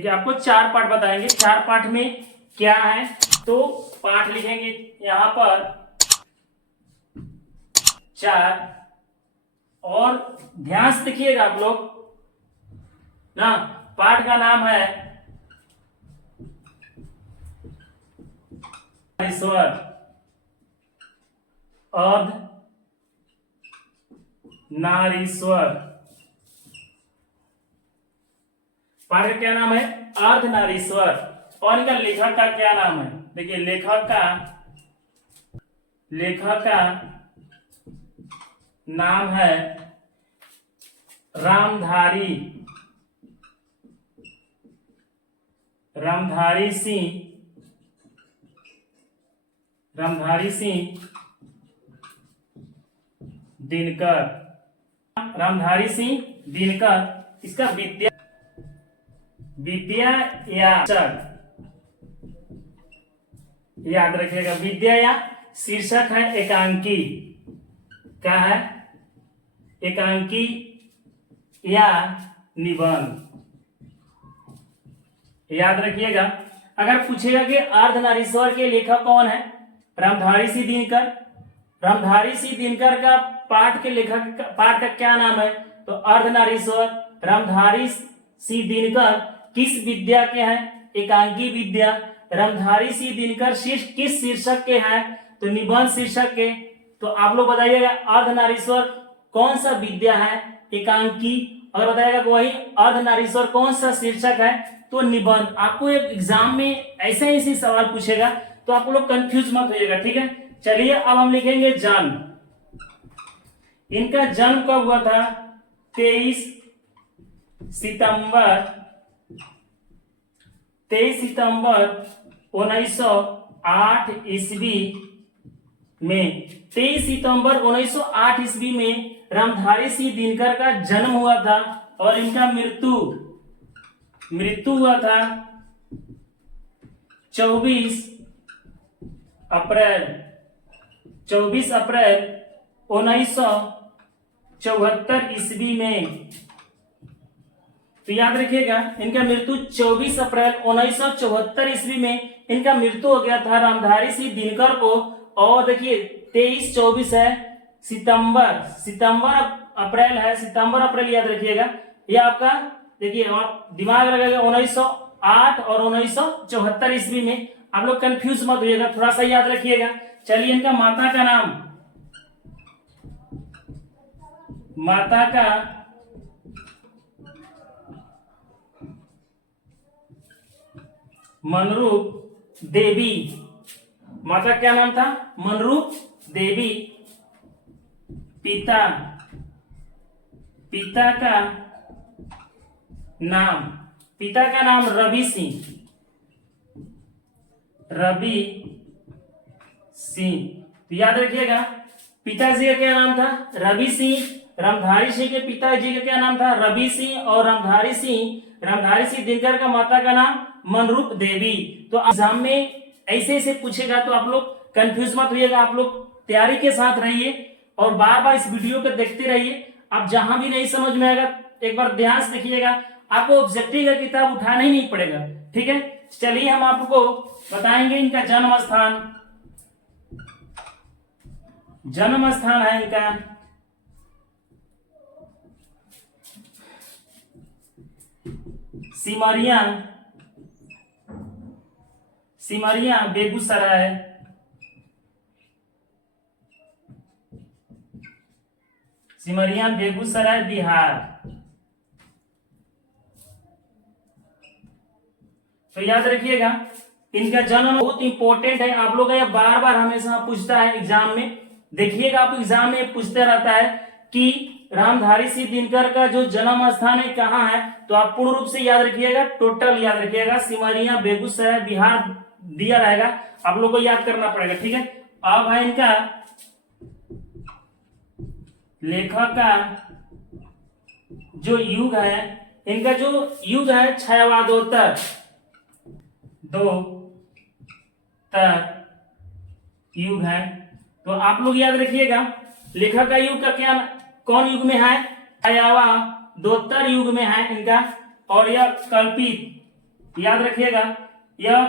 देखिए आपको 4 पाठ बताएंगे, 4 पाठ में क्या है। तो पाठ लिखेंगे यहाँ पर 4, और ध्यान से देखिएगा आप लोग ना। पाठ का नाम है नारीश्वर, अर्ध नारीश्वर। पाठ का क्या नाम है? अर्ध नारीश्वर। और इनका लेखक का क्या नाम है? देखिए लेखक का नाम है रामधारी सिंह दिनकर। रामधारी सिंह दिनकर। इसका विद्या या याद रखिएगा, विद्या या शीर्षक है एकांकी। क्या है? एकांकी या निबंध। याद रखिएगा। अगर पूछेगा कि अर्धनारीश्वर के लेखक कौन है? रामधारी सिंह दिनकर। रामधारी सिंह दिनकर का पाठ के लेखक, पाठ का क्या नाम है? तो अर्धनारीश्वर। रामधारी सिंह दिनकर किस विद्या के हैं? एकांकी विद्या। रामधारी सिंह दिनकर किस शीर्षक के हैं? तो निबंध शीर्षक के। तो आप लोग बताइएगा अर्धनारीश्वर कौन सा विद्या है? एकांकी। और बताइएगा कि वही अर्धनारीश्वर कौन सा शीर्षक है? तो निबंध। आपको एक एग्जाम में ऐसे सवाल पूछेगा तो आप लोग कंफ्यूज मत होइएगा, ठीक है। चलिए अब हम लिखेंगे जन्म। इनका जन्म कब हुआ था? 23 सितंबर 1908 ईस्वी में। 23 सितंबर 1908 ईस्वी में रामधारी सिंह दिनकर का जन्म हुआ था और इनका मृत्यु हुआ था 24 अप्रैल 1974 ईस्वी में। तो याद रखिएगा इनका मृत्यु 24 अप्रैल 1974 ईस्वी में इनका मृत्यु हो गया था रामधारी सिंह दिनकर को। और देखिए 23-24 है सितंबर अप्रैल है, सितंबर अप्रैल याद रखिएगा। ये आपका देखिए आप दिमाग लगाइएगा 1908 और 1974 ईस्वी में। आप लोग कंफ्यूज मत होइएगा, थोड़ा सा याद रखिएगा। चलिए इनका माता का नाम, माता का मनरूप देवी। माता क्या नाम था? मनरूप देवी। पिता का नाम रवि सिंह। तो याद रखिएगा पिताजी का क्या नाम था? रवि सिंह। रामधारी सिंह के पिताजी का क्या नाम था? रवि सिंह। और रामधारी सिंह दिनकर का माता का नाम मनरूप देवी। तो एग्जाम में ऐसे पूछेगा तो आप लोग कंफ्यूज मत होइएगा। आप लोग तैयारी के साथ रहिए और बार बार इस वीडियो को देखते रहिए। आप जहां भी नहीं समझ में आएगा एक बार ध्यान से देखिएगा। आपको ऑब्जेक्टिव का किताब उठाना ही नहीं पड़ेगा, ठीक है। चलिए हम आपको बताएंगे इनका जन्म स्थान है इनका सिमरिया बेगूसराय। सिमरिया बेगूसराय बिहार। तो याद रखिएगा इनका जन्म बहुत इंपॉर्टेंट है। आप लोग का यह बार बार हमेशा पूछता है एग्जाम में। देखिएगा आप एग्जाम में पूछते रहता है कि रामधारी सिंह दिनकर का जो जन्म स्थान है कहाँ है। तो आप पूर्ण रूप से याद रखिएगा, टोटल याद रखिएगा। सिमरिया बेगूसराय बिहार दिया रहेगा, आप लोग को याद करना पड़ेगा, ठीक है। अब है इनका लेखक का जो युग है, इनका जो युग है छायावादोत्तर युग है। तो आप लोग याद रखिएगा लेखक का युग का क्या, कौन युग में है? छायावादोत्तर युग में है इनका। और यह याद रखिएगा, यह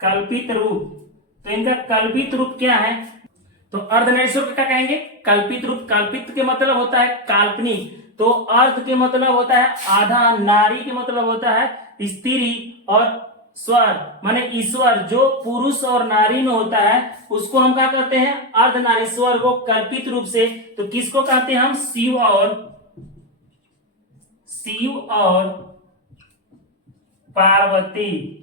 कल्पित रूप। तो इनका कल्पित रूप क्या है? तो अर्धनारीश्वर को क्या कहेंगे? कल्पित रूप। कल्पित के मतलब होता है काल्पनिक, तो अर्ध के मतलब होता है आधा, नारी के मतलब होता है स्त्री, और स्वर माने ईश्वर, जो पुरुष और नारी में होता है उसको हम क्या कहते हैं? अर्धनारीश्वर को कल्पित रूप से। तो किसको कहते हैं हम? शिव और पार्वती।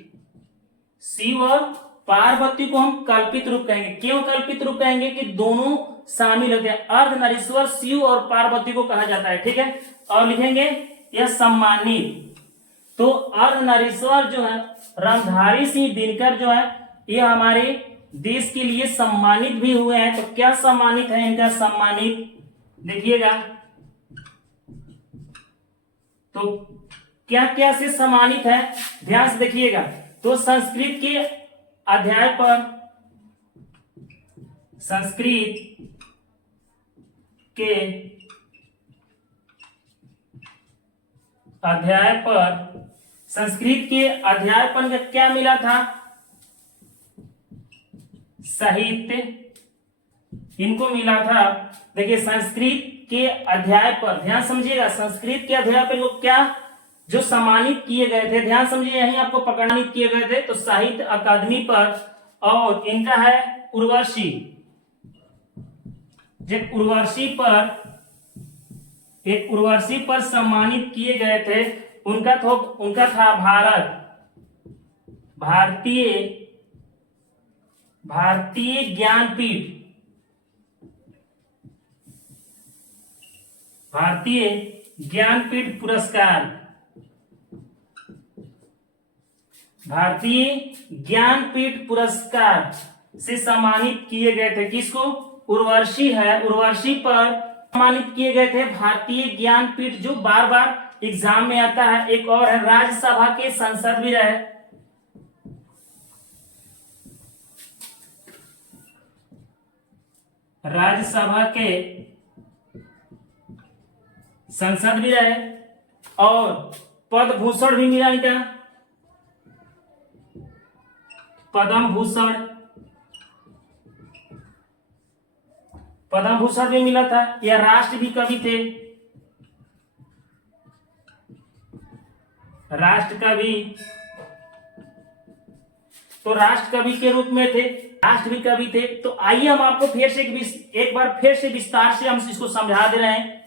शिव और पार्वती को हम कल्पित रूप कहेंगे। क्यों कल्पित रूप कहेंगे? कि दोनों शामिल होते हैं। अर्धनारीश्वर शिव और पार्वती को कहा जाता है, ठीक है। और लिखेंगे यह सम्मानित। तो अर्धनारीश्वर जो है रामधारी सिंह दिनकर जो है ये हमारे देश के लिए सम्मानित भी हुए हैं। तो क्या सम्मानित है इनका? सम्मानित देखिएगा, तो क्या क्या से सम्मानित है ध्यान से देखिएगा। तो संस्कृत के अध्याय पर, संस्कृत के अध्याय पर क्या मिला था? साहित्य इनको मिला था। देखिए संस्कृत के अध्याय पर ध्यान समझिएगा, संस्कृत के अध्याय पर लोग क्या जो सम्मानित किए गए थे, ध्यान समझिए, यहीं आपको पकड़ने किए गए थे। तो साहित्य अकादमी पर, और इनका है उर्वशी, जो उर्वशी पर सम्मानित किए गए थे। उनका था भारतीय ज्ञानपीठ, भारतीय ज्ञानपीठ पुरस्कार, भारतीय ज्ञानपीठ पुरस्कार से सम्मानित किए गए थे। किसको? उर्वशी है, उर्वशी पर सम्मानित किए गए थे। भारतीय ज्ञानपीठ जो बार बार एग्जाम में आता है। एक और है राज्यसभा के सांसद भी रहे, राज्यसभा के संसद भी रहे, और पद्म भूषण भी मिला इनका, पद्म भूषण भी मिला था। यह राष्ट्र भी कवि थे, राष्ट्र कवि, तो राष्ट्र कवि के रूप में थे, राष्ट्र भी कवि थे। तो आइए हम आपको फिर से एक बार फिर से विस्तार से हम इसको समझा दे रहे हैं।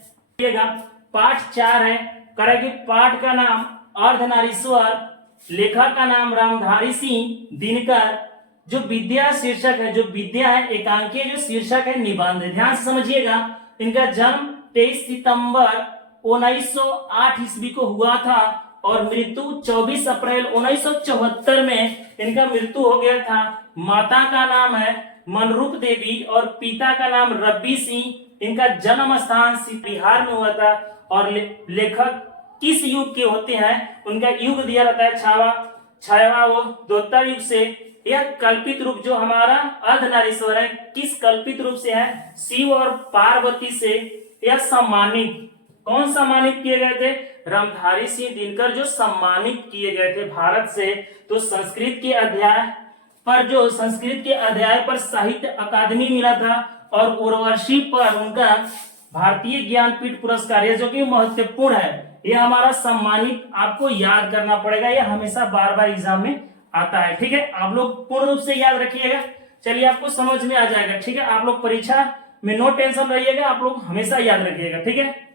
पाठ 4 है, करेगी पाठ का नाम अर्धनारीश्वर, लेखक का नाम रामधारी सिंह दिनकर, जो विद्या शीर्षक है, जो विद्या है एकांकीय, जो शीर्षक है निबंध। ध्यान से समझिएगा, इनका जन्म 23 सितंबर 1908 ईस्वी को हुआ था, और मृत्यु 24 अप्रैल 1974 में इनका मृत्यु हो गया था। माता का नाम है मनरूप देवी और पिता का नाम रब्बी सिंह। इनका जन्म स्थान बिहार में हुआ था। और लेखक किस युग के होते हैं, उनका युग दिया रहता है छाया वो दोत्तर युग से। यह कल्पित रूप जो हमारा अर्धनारीश्वर है, किस कल्पित रूप से है? शिव और पार्वती से। यह सम्मानित, कौन सम्मानित किए गए थे? रामधारी सिंह दिनकर जो सम्मानित किए गए थे भारत से। तो संस्कृत के अध्याय पर साहित्य अकादमी मिला था, और उर्वशी पर उनका भारतीय ज्ञानपीठ पुरस्कार है, जो कि महत्वपूर्ण है। यह हमारा सम्मानित आपको याद करना पड़ेगा, यह हमेशा बार बार एग्जाम में आता है, ठीक है। आप लोग पूर्ण रूप से याद रखिएगा, चलिए आपको समझ में आ जाएगा, ठीक है। आप लोग परीक्षा में नो टेंशन रहिएगा, आप लोग हमेशा याद रखिएगा, ठीक है।